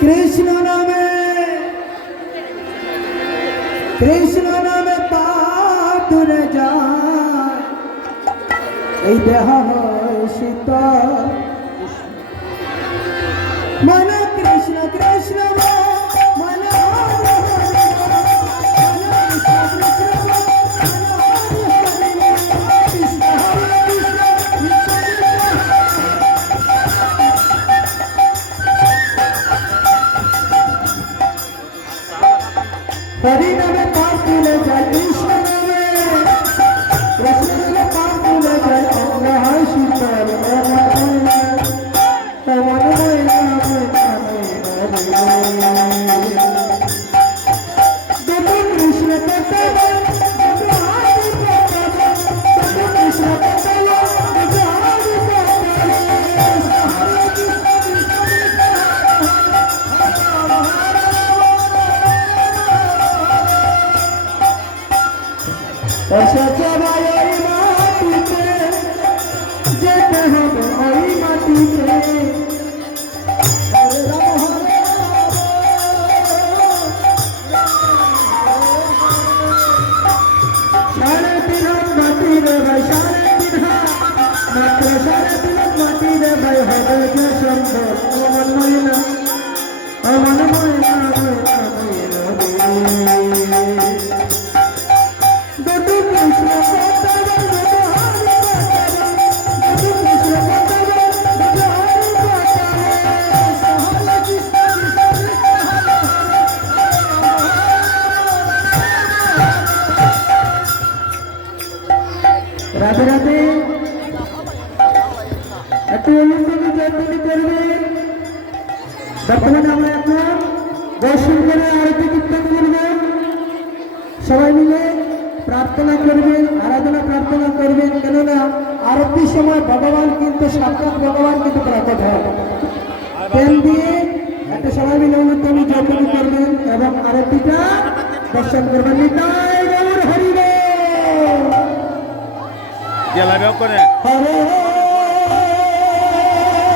কৃষ্ণ নামে পাপ দূরে যায়, এই দেহ শীতল মন কৃষ্ণ কৃষ্ণ মন हरि नामे पाप भूले जाए, कृष्ण नामे पाप भूले जाए, अल्लाह शीतल कृष्ण এসেছে ভাই ওই মাটিতে, যেতে হবে ওই মাটিতে। হরে রাম হরে রাম, সাড়ে তিন হাত মাটি রে ভাই, সাড়ে তিন হাত মাত্র, সাড়ে তিন হাত মাটি রে ভাই, হবে যে সুন্দর অমন মহিলা, অমন মহিলা মহিলা মহিলা। রাধে রাধে, একটু অনুমতি জয়ধ্বনি করবেন। বর্তমানে আমরা এখন দর্শন করে আরতি কীর্তন করবেন, সবাই মিলে প্রার্থনা করবেন, আরাধনা প্রার্থনা করবেন। কেননা আরতির সময় ভগবান কিন্তু সাক্ষাৎ ভগবান কিন্তু প্রকট হয়। প্রেম দিয়ে একটা সবাই মিলে অনুমতি জয়ধ্বনি করবেন এবং আরতিটা দর্শন করবেন। নিতাই গৌর হরি বল। জেলা করে হরে